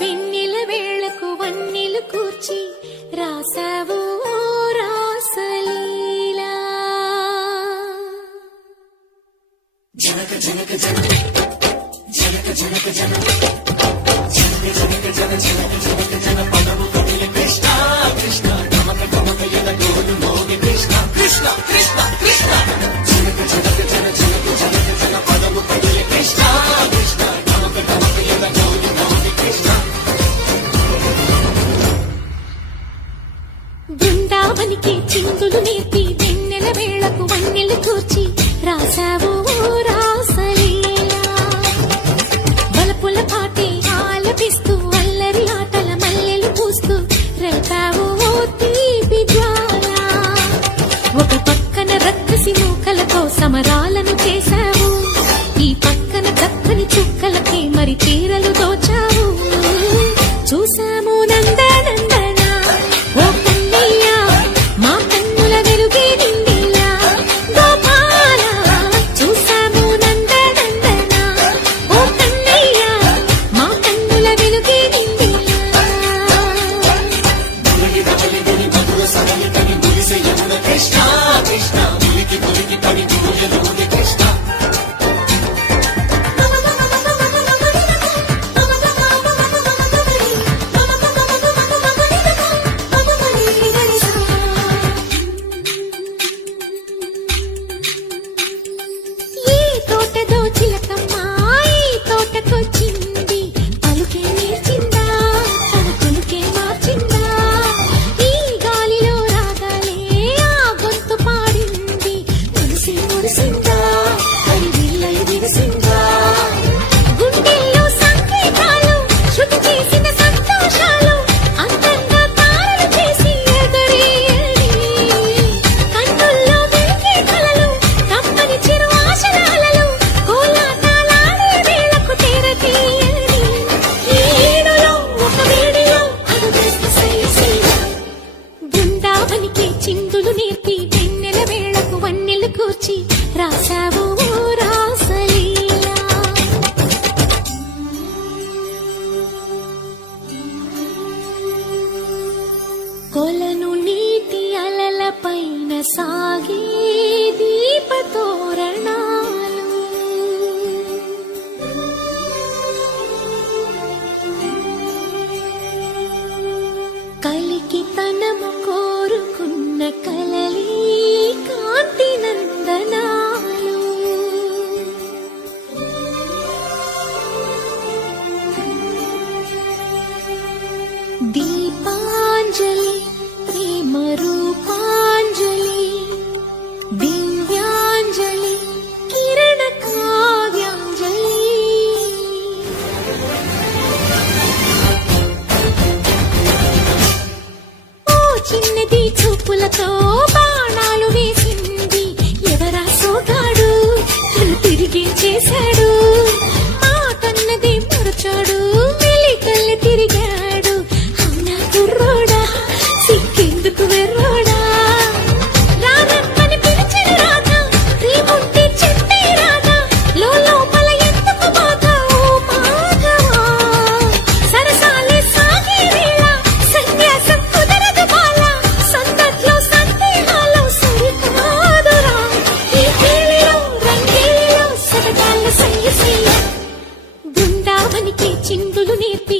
వెన్నెల వేళకు వన్నెలు కూర్చి రాసావు రాసలీలా. జనక జనక జనక జనక జనక జనక జనక జనక జనక జన పదము కవిల కృష్ణ కృష్ణ నమక నమక యద గోలు మోగి కృష్ణ కృష్ణ కృష్ణ కృష్ణ జనక జనక జన జనక జనక జన పదము కవిల కృష్ణ కృష్ణ నమక నమక యద గోలు మోగి కృష్ణ. బృందావనికి చిందులు నేర్పి వెన్నెల వేళకు వన్నెలు కూర్చి రాసావు రాసలీలా. బలపుల పాటే ఆలపిస్తూ అల్లరి ఆటల మల్లెలు పూస్తూ రేపావు తీపి జ్వాల. ఒక పక్కన రక్కసి మూకలతో సమరాలను చేశావు, ఈ పక్కన చక్కని చుక్కలకి మరి చీరలు దోచావు. చూసాము నందనందన ఓ కన్నయ్య మా కన్నుల వెలుగే నిండిలా. గోపాల చూసాము నందనందన ఓ కన్నయ్య మా కన్నుల వెలుగే నిండిలా. కృష్ణ కృష్ణ ములికి ములికి పడి గురుయలుగే కృష్ణ. ఈ తోటదో చిలకమ్మ ఈ తోటకొచ్చింది, పలుకే నేర్చిందా తన కొలుకే మార్చిందా. ఈ గాలిలో రాగాలే ఆ గొంతు పాడింది, మురిసి మురిసిందా అది విల్లై విరిసిందా. గుండెల్లో సంకేతాలు శృతి చేసిన సంతోషాలు అందంగా తారలు చేసి ఎగరేయని. కన్నుల్లో వెలిగే కలలు కమ్మని చిరు ఆశనాలలు కోలాటాలాడే వేళకు తెరతీయని. ఈ ఏడులో ఒక వేడిలో అడుగేసి సైసీలా. బృందావనికి చిందులు నేర్పి వెన్నెల వేళకు వన్నెలు కూర్చి రాసావు రాసలీలా. కొలను నీటి అలల పైన సాగే దీపతోరణాలు. కలికి తనము కోరుకున్న కలలీ కాంతి నందనాలు. దీపాంజలి ప్రేమ రూపాంజలి దివ్యాంజలి కిరణ కావ్యాంజలి. ఓ చిన్నది చూపులతో బాణాలు వేసింది, ఎవరా సోగాడు తను తిరిగి చేశాడు. మాటన్నది మరచాడు మెలికల్లి తిరిగాడు. అవునా కుర్రోడా సిక్కెందుకు వెర్రోడా. రారమ్మని పిలిచిన రాధా రీముంటి చెప్పే రాధా లోపల ఎందుకు బాధ ఓ మాధవా. సరసాలే సాగే వేళ సన్యాసం కుదరదు బాల. సందట్లో సందేహాలు సరికాదురా. ఈ కేళిలో రంగేలిలో సరదాల సంగీసీల. బృందావనికి చిందులు నేర్పి